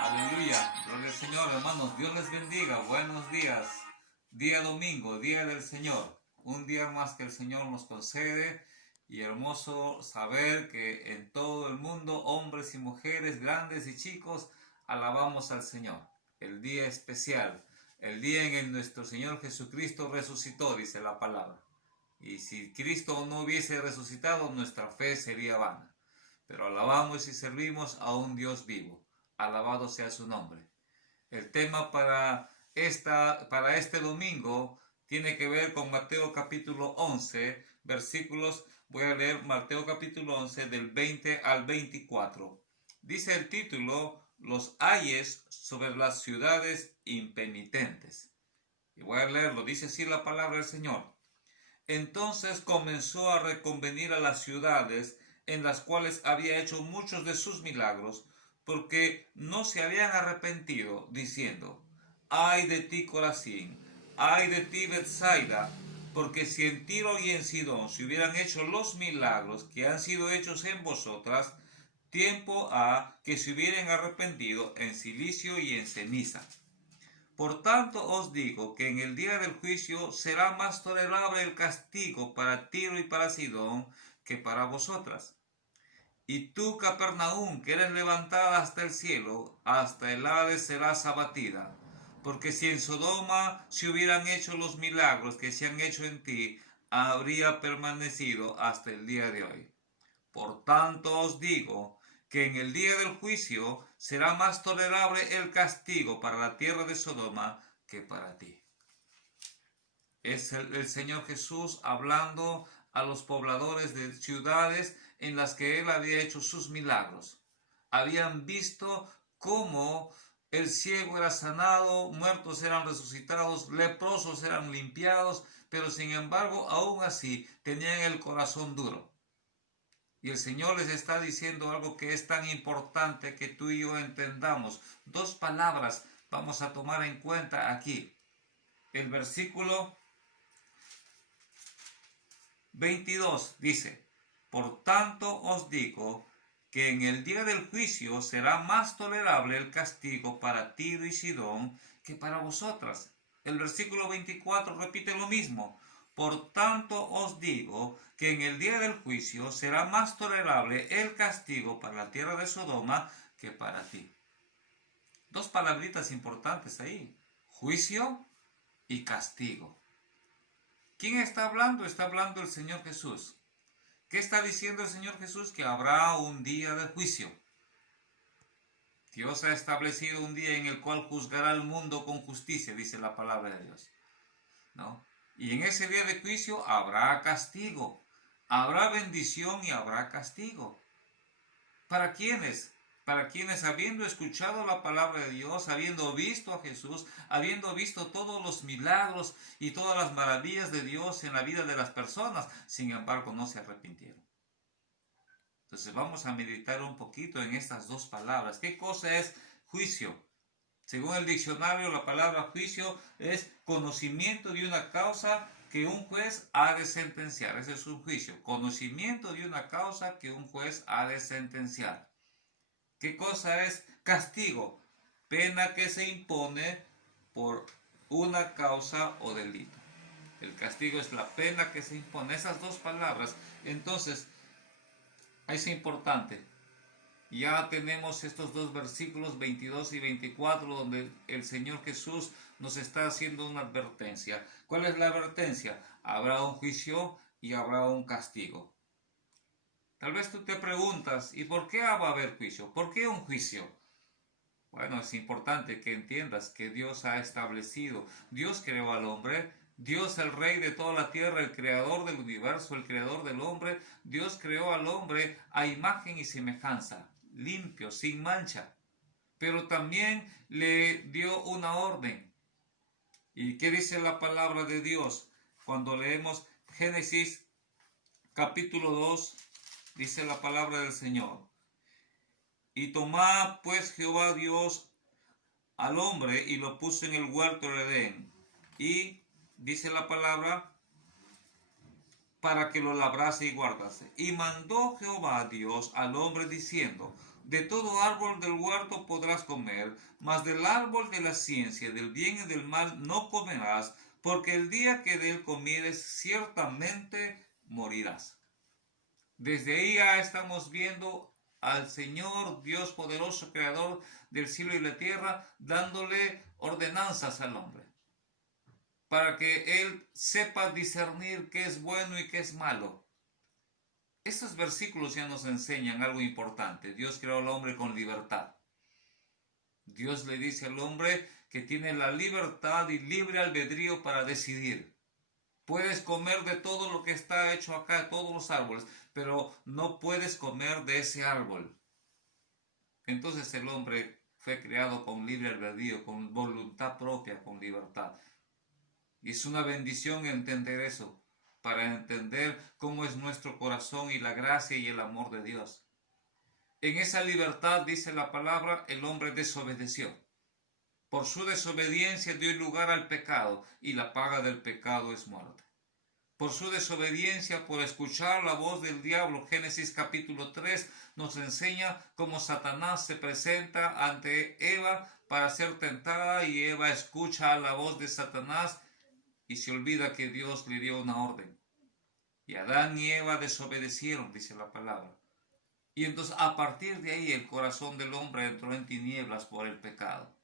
Aleluya, gloria al Señor, hermanos, Dios les bendiga, buenos días, día domingo, día del Señor, un día más que el Señor nos concede y hermoso saber que en todo el mundo, hombres y mujeres, grandes y chicos, alabamos al Señor, el día especial, el día en que nuestro Señor Jesucristo resucitó, dice la palabra, y si Cristo no hubiese resucitado, nuestra fe sería vana, pero alabamos y servimos a un Dios vivo. Alabado sea su nombre. El tema para este domingo tiene que ver con Mateo capítulo 11, versículos, voy a leer Mateo capítulo 11 del 20 al 24. Dice el título, los ayes sobre las ciudades impenitentes. Y voy a leerlo, dice así la palabra del Señor. Entonces comenzó a reconvenir a las ciudades en las cuales había hecho muchos de sus milagros, porque no se habían arrepentido, diciendo, ay de ti Corazín, ay de ti Betsaida, porque si en Tiro y en Sidón se hubieran hecho los milagros que han sido hechos en vosotras, tiempo ha que se hubieran arrepentido en cilicio y en ceniza. Por tanto os digo que en el día del juicio será más tolerable el castigo para Tiro y para Sidón que para vosotras. Y tú, Capernaum, que eres levantada hasta el cielo, hasta el Hades serás abatida. Porque si en Sodoma se hubieran hecho los milagros que se han hecho en ti, habría permanecido hasta el día de hoy. Por tanto os digo que en el día del juicio será más tolerable el castigo para la tierra de Sodoma que para ti. Es el Señor Jesús hablando a los pobladores de ciudades en las que Él había hecho sus milagros. Habían visto cómo el ciego era sanado, muertos eran resucitados, leprosos eran limpiados, pero sin embargo aún así tenían el corazón duro. Y el Señor les está diciendo algo que es tan importante que tú y yo entendamos. Dos palabras vamos a tomar en cuenta aquí. El versículo 22 dice, por tanto os digo que en el día del juicio será más tolerable el castigo para Tiro y Sidón que para vosotras. El versículo 24 repite lo mismo. Por tanto os digo que en el día del juicio será más tolerable el castigo para la tierra de Sodoma que para ti. Dos palabritas importantes ahí. Juicio y castigo. ¿Quién está hablando? Está hablando el Señor Jesús. ¿Qué está diciendo el Señor Jesús? Que habrá un día de juicio. Dios ha establecido un día en el cual juzgará al mundo con justicia, dice la palabra de Dios. ¿No? Y en ese día de juicio habrá castigo. Habrá bendición y habrá castigo. ¿Para quiénes? Para quienes habiendo escuchado la palabra de Dios, habiendo visto a Jesús, habiendo visto todos los milagros y todas las maravillas de Dios en la vida de las personas, sin embargo no se arrepintieron. Entonces vamos a meditar un poquito en estas dos palabras. ¿Qué cosa es juicio? Según el diccionario, la palabra juicio es conocimiento de una causa que un juez ha de sentenciar. Ese es un juicio. Conocimiento de una causa que un juez ha de sentenciar. ¿Qué cosa es castigo? Pena que se impone por una causa o delito. El castigo es la pena que se impone. Esas dos palabras. Entonces, es importante. Ya tenemos estos dos versículos 22 y 24 donde el Señor Jesús nos está haciendo una advertencia. ¿Cuál es la advertencia? Habrá un juicio y habrá un castigo. Tal vez tú te preguntas, ¿y por qué va a haber juicio? ¿Por qué un juicio? Bueno, es importante que entiendas que Dios ha establecido, Dios creó al hombre, Dios el rey de toda la tierra, el creador del universo, el creador del hombre, Dios creó al hombre a imagen y semejanza, limpio, sin mancha, pero también le dio una orden. ¿Y qué dice la palabra de Dios? Cuando leemos Génesis capítulo 2, dice la palabra del Señor. Y tomó pues Jehová Dios al hombre y lo puso en el huerto de Edén. Y dice la palabra para que lo labrase y guardase. Y mandó Jehová Dios al hombre diciendo, de todo árbol del huerto podrás comer, mas del árbol de la ciencia, del bien y del mal no comerás, porque el día que de él comieres ciertamente morirás. Desde ahí ya estamos viendo al Señor Dios poderoso, creador del cielo y la tierra, dándole ordenanzas al hombre, para que él sepa discernir qué es bueno y qué es malo. Estos versículos ya nos enseñan algo importante. Dios creó al hombre con libertad. Dios le dice al hombre que tiene la libertad y libre albedrío para decidir. Puedes comer de todo lo que está hecho acá, todos los árboles, pero no puedes comer de ese árbol. Entonces el hombre fue creado con libre albedrío, con voluntad propia, con libertad. Y es una bendición entender eso, para entender cómo es nuestro corazón y la gracia y el amor de Dios. En esa libertad, dice la palabra, el hombre desobedeció. Por su desobediencia dio lugar al pecado, y la paga del pecado es muerte. Por su desobediencia, por escuchar la voz del diablo, Génesis capítulo 3 nos enseña cómo Satanás se presenta ante Eva para ser tentada, y Eva escucha la voz de Satanás y se olvida que Dios le dio una orden. Y Adán y Eva desobedecieron, dice la palabra. Y entonces a partir de ahí el corazón del hombre entró en tinieblas por el pecado.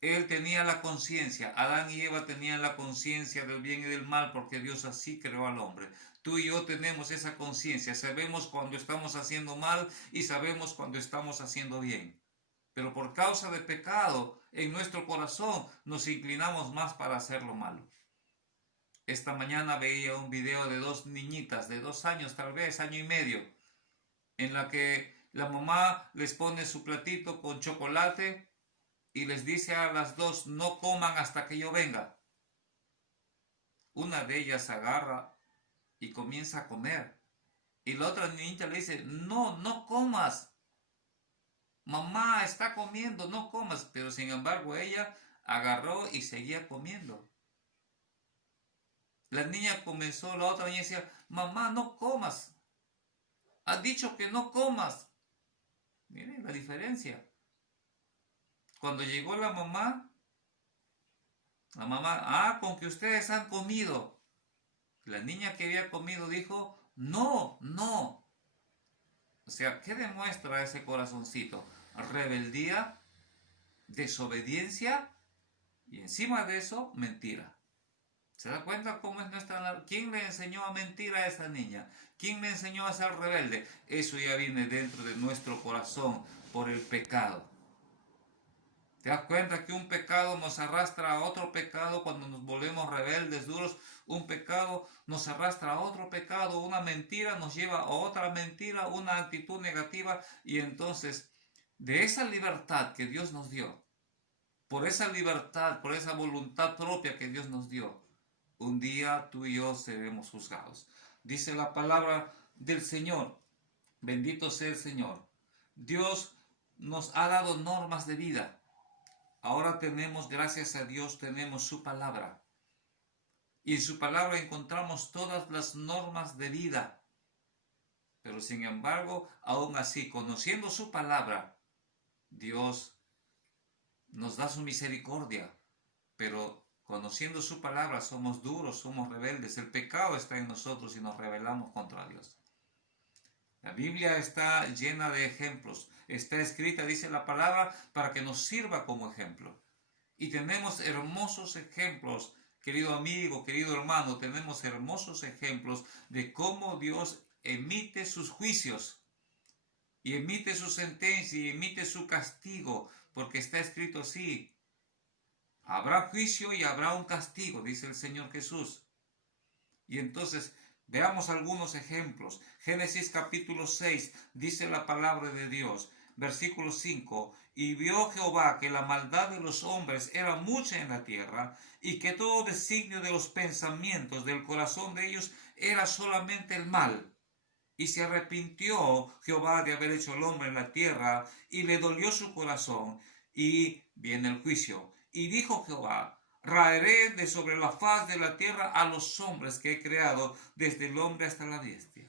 Él tenía la conciencia, Adán y Eva tenían la conciencia del bien y del mal, porque Dios así creó al hombre. Tú y yo tenemos esa conciencia, sabemos cuando estamos haciendo mal y sabemos cuando estamos haciendo bien. Pero por causa del pecado en nuestro corazón nos inclinamos más para hacer lo malo. Esta mañana veía un video de dos niñitas de 2 años, tal vez, año y medio, en la que la mamá les pone su platito con chocolate y les dice a las dos, no coman hasta que yo venga. Una de ellas agarra y comienza a comer. Y la otra niñita le dice, no comas. Mamá está comiendo, no comas. Pero sin embargo ella agarró y seguía comiendo. La niña comenzó, la otra niña decía, mamá, no comas. Has dicho que no comas. Miren la diferencia. Cuando llegó la mamá, con que ustedes han comido. La niña que había comido dijo, no. O sea, ¿qué demuestra ese corazoncito? Rebeldía, desobediencia y encima de eso, mentira. ¿Se da cuenta cómo es nuestra... ¿Quién le enseñó a mentir a esa niña? ¿Quién le enseñó a ser rebelde? Eso ya viene dentro de nuestro corazón por el pecado. ¿Te das cuenta que un pecado nos arrastra a otro pecado cuando nos volvemos rebeldes, duros? Un pecado nos arrastra a otro pecado, una mentira nos lleva a otra mentira, una actitud negativa, y entonces de esa libertad que Dios nos dio, por esa libertad, por esa voluntad propia que Dios nos dio, un día tú y yo seremos juzgados. Dice la palabra del Señor, bendito sea el Señor. Dios nos ha dado normas de vida. Ahora tenemos, gracias a Dios, tenemos su palabra. Y en su palabra encontramos todas las normas de vida. Pero sin embargo, aún así, conociendo su palabra, Dios nos da su misericordia. Pero conociendo su palabra somos duros, somos rebeldes. El pecado está en nosotros y nos rebelamos contra Dios. La Biblia está llena de ejemplos. Está escrita, dice la palabra, para que nos sirva como ejemplo. Y tenemos hermosos ejemplos, querido amigo, querido hermano, tenemos hermosos ejemplos de cómo Dios emite sus juicios y emite su sentencia y emite su castigo, porque está escrito así. Habrá juicio y habrá un castigo, dice el Señor Jesús. Y entonces veamos algunos ejemplos. Génesis capítulo 6 dice la palabra de Dios, versículo 5. Y vio Jehová que la maldad de los hombres era mucha en la tierra, y que todo designio de los pensamientos del corazón de ellos era solamente el mal. Y se arrepintió Jehová de haber hecho al hombre en la tierra, y le dolió su corazón, y viene el juicio. Y dijo Jehová, raeré de sobre la faz de la tierra a los hombres que he creado, desde el hombre hasta la bestia.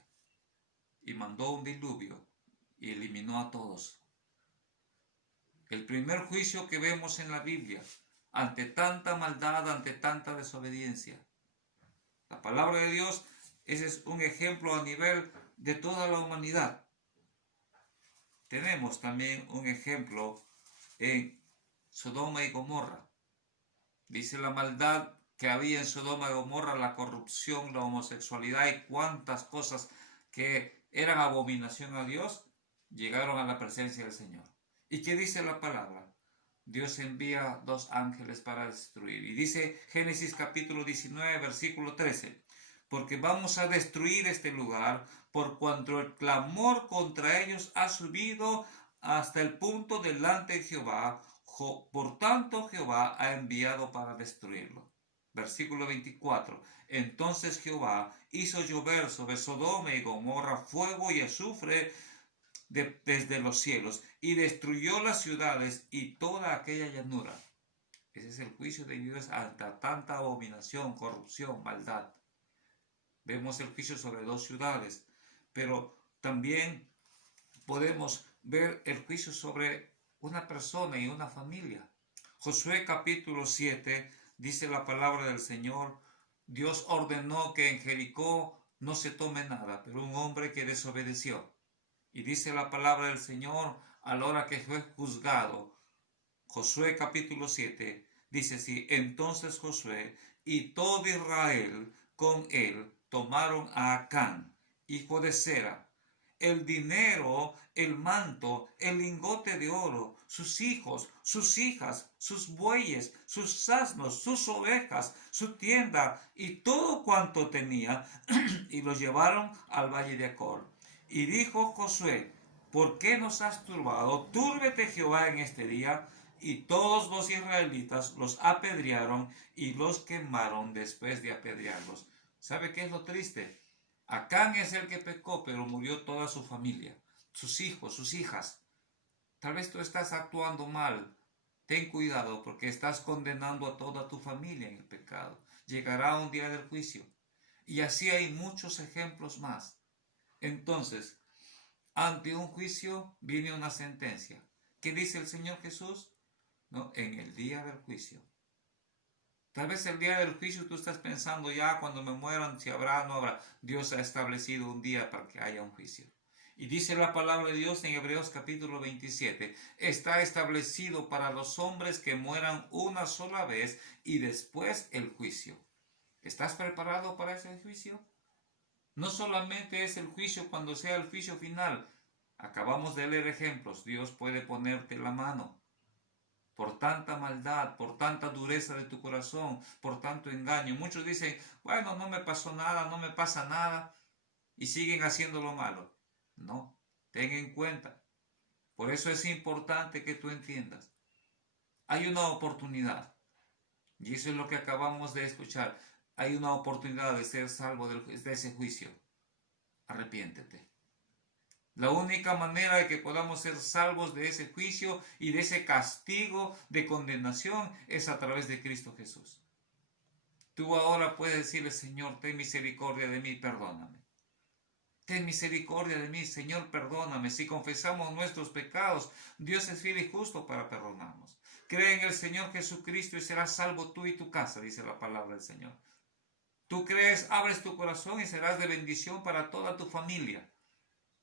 Y mandó un diluvio y eliminó a todos. El primer juicio que vemos en la Biblia, ante tanta maldad, ante tanta desobediencia. La palabra de Dios, ese es un ejemplo a nivel de toda la humanidad. Tenemos también un ejemplo en Sodoma y Gomorra. Dice la maldad que había en Sodoma y Gomorra, la corrupción, la homosexualidad y cuantas cosas que eran abominación a Dios, llegaron a la presencia del Señor. ¿Y qué dice la palabra? Dios envía 2 ángeles para destruir. Y dice Génesis capítulo 19, versículo 13. Porque vamos a destruir este lugar, por cuanto el clamor contra ellos ha subido hasta el punto delante de Jehová. Por tanto Jehová ha enviado para destruirlo. Versículo 24. Entonces Jehová hizo llover sobre Sodoma y Gomorra fuego y azufre desde los cielos, y destruyó las ciudades y toda aquella llanura. Ese es el juicio de Dios ante tanta abominación, corrupción, maldad. Vemos el juicio sobre 2 ciudades, pero también podemos ver el juicio sobre una persona y una familia. Josué capítulo 7 dice la palabra del Señor: Dios ordenó que en Jericó no se tome nada, pero un hombre que desobedeció. Y dice la palabra del Señor, a la hora que fue juzgado, Josué capítulo 7, dice así: entonces Josué y todo Israel con él tomaron a Acán, hijo de Zera, el dinero, el manto, el lingote de oro, sus hijos, sus hijas, sus bueyes, sus asnos, sus ovejas, su tienda y todo cuanto tenía, y los llevaron al valle de Acor. Y dijo Josué: ¿por qué nos has turbado? Túrbete Jehová en este día. Y todos los israelitas los apedrearon y los quemaron después de apedrearlos. ¿Sabe qué es lo triste? Acán es el que pecó, pero murió toda su familia, sus hijos, sus hijas. Tal vez tú estás actuando mal. Ten cuidado, porque estás condenando a toda tu familia en el pecado. Llegará un día del juicio. Y así hay muchos ejemplos más. Entonces, ante un juicio viene una sentencia. ¿Qué dice el Señor Jesús? No, en el día del juicio. Tal vez el día del juicio tú estás pensando: ya cuando me mueran, si habrá o no habrá. Dios ha establecido un día para que haya un juicio. Y dice la palabra de Dios en Hebreos capítulo 27, está establecido para los hombres que mueran una sola vez y después el juicio. ¿Estás preparado para ese juicio? No solamente es el juicio cuando sea el juicio final. Acabamos de leer ejemplos. Dios puede ponerte la mano. Por tanta maldad, por tanta dureza de tu corazón, por tanto engaño. Muchos dicen: bueno, no me pasó nada, no me pasa nada, y siguen haciendo lo malo. No, ten en cuenta. Por eso es importante que tú entiendas. Hay una oportunidad, y eso es lo que acabamos de escuchar. Hay una oportunidad de ser salvo de ese juicio. Arrepiéntete. La única manera de que podamos ser salvos de ese juicio y de ese castigo de condenación es a través de Cristo Jesús. Tú ahora puedes decirle: Señor, ten misericordia de mí, perdóname. Ten misericordia de mí, Señor, perdóname. Si confesamos nuestros pecados, Dios es fiel y justo para perdonarnos. Cree en el Señor Jesucristo y serás salvo tú y tu casa, dice la palabra del Señor. Tú crees, abres tu corazón y serás de bendición para toda tu familia.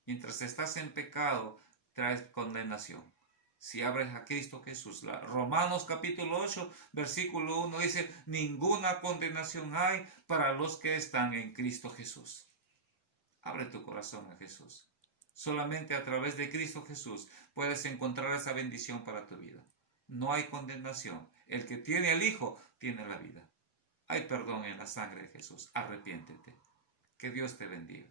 Mientras estás en pecado, traes condenación. Si abres a Cristo Jesús. Romanos capítulo 8, versículo 1 dice: ninguna condenación hay para los que están en Cristo Jesús. Abre tu corazón a Jesús. Solamente a través de Cristo Jesús puedes encontrar esa bendición para tu vida. No hay condenación. El que tiene al Hijo tiene la vida. Hay perdón en la sangre de Jesús. Arrepiéntete. Que Dios te bendiga.